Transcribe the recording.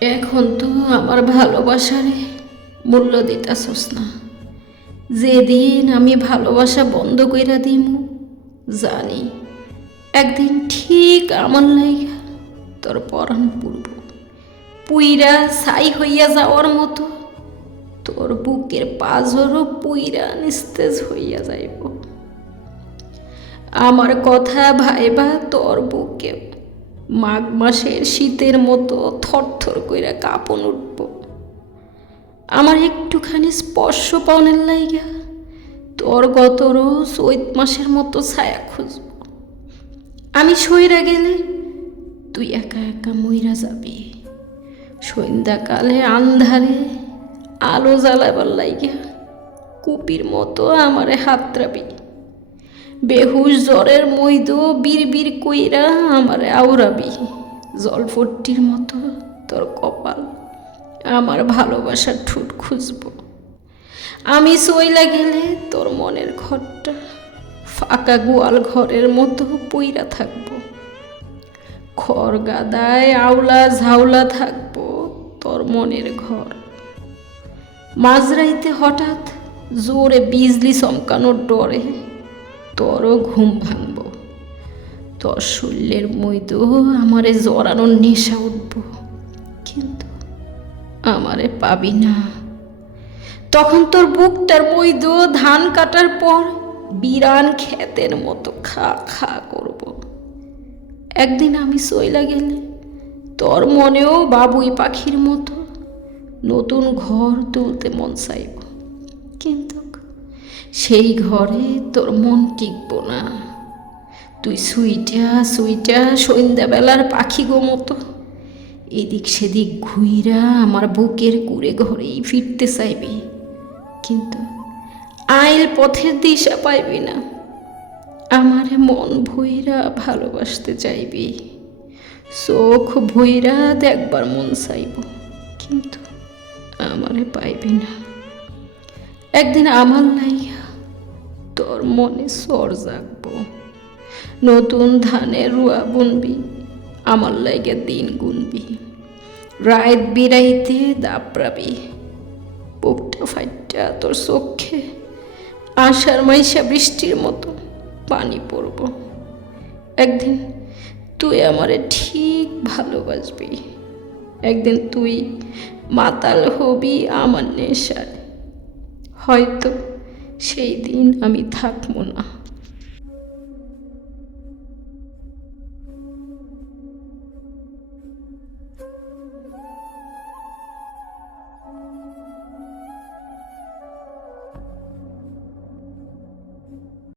এখন তো আমার ভালোবাসারে মূল্য দিতাছস না। যেদিন আমি ভালোবাসা বন্ধ কইরা দিমু, জানি একদিন ঠিক আমার লাইগা তোর পরাণ পুরব, পুইরা ছাই হইয়া যাওয়ার মতো তোর বুকের পাঁজরও পুইরা নিস্তেজ হইয়া যাইব। আমার কথা ভাইবা তোর বুকে মাঘ মাসের শীতের মতো থরথর কইরা কাঁপন উঠব। আমার একটুখানি স্পর্শ পাওনের লাইগা তোর গত রোজ চৈত মাসের মতো ছায়া খুঁজব। আমি সইরা গেলে তুই একা একা মইরা যাবি। সন্ধ্যাকালে আন্ধারে আলো জ্বালাবার লাইগা কুপির মতো আমারে হাতরাবি। বেহুশ জ্বরের মইদ বিড় কইরা আমারে আওড়াবি। জলফট্টির মতো তোর কপাল আমার ভালোবাসার ঠোঁট খুঁজব। আমি সইলা গেলে তোর মনের ঘরটা ফাঁকা গোয়াল ঘরের মতো পইরা থাকবো। খড় গাদায় আওলা ঝাউলা থাকবো তোর মনের ঘর। মাঝরাইতে হঠাৎ জোরে বিজলি চমকানোর ডরে তোরও ঘুম ভাঙব। তোর শরীরের মইদ আমারে জড়ানোর নেশা উঠব, কিন্তু আমারে পাবি না। তখন তোর বুকটার মইদ ধান কাটার পর বিরান ক্ষেতের মতো খা খা করব। একদিন আমি সইলা গেলে তোর মনেও বাবুই পাখির মতো নতুন ঘর তুলতে মন চাইব, কিন্তু সেই ঘরে তোর মন টিকব না। তুই সুইটা সুইটা সন্ধ্যাবেলার পাখি গো মতো এদিক সেদিক ঘুইরা আমার বুকের কুড়ে ঘরেই ফিরতে চাইবি, কিন্তু আইল পথের দিশা পাইবি না। আমারে মন ভইরা ভালোবাসতে চাইবি, চোখ ভইরা দেখবার মন চাইব, কিন্তু আমারে পাইবি না। একদিন আমার লাইয়া তোর মনে সর জাগব, নতুন ধানের রুয়া বুনবি, আমার লাইগে দিন গুনবি, রাত বিরাইতে দাপড়াবি। বুকটা ফাইটা তোর চোখে আষাঢ় মাইশা বৃষ্টির মতো পানি পড়ব। একদিন তুই আমারে ঠিক ভালোবাসবি, একদিন তুই মাতাল হবি আমার নেশায়। হয়তো সেই দিন আমি থাকবো না।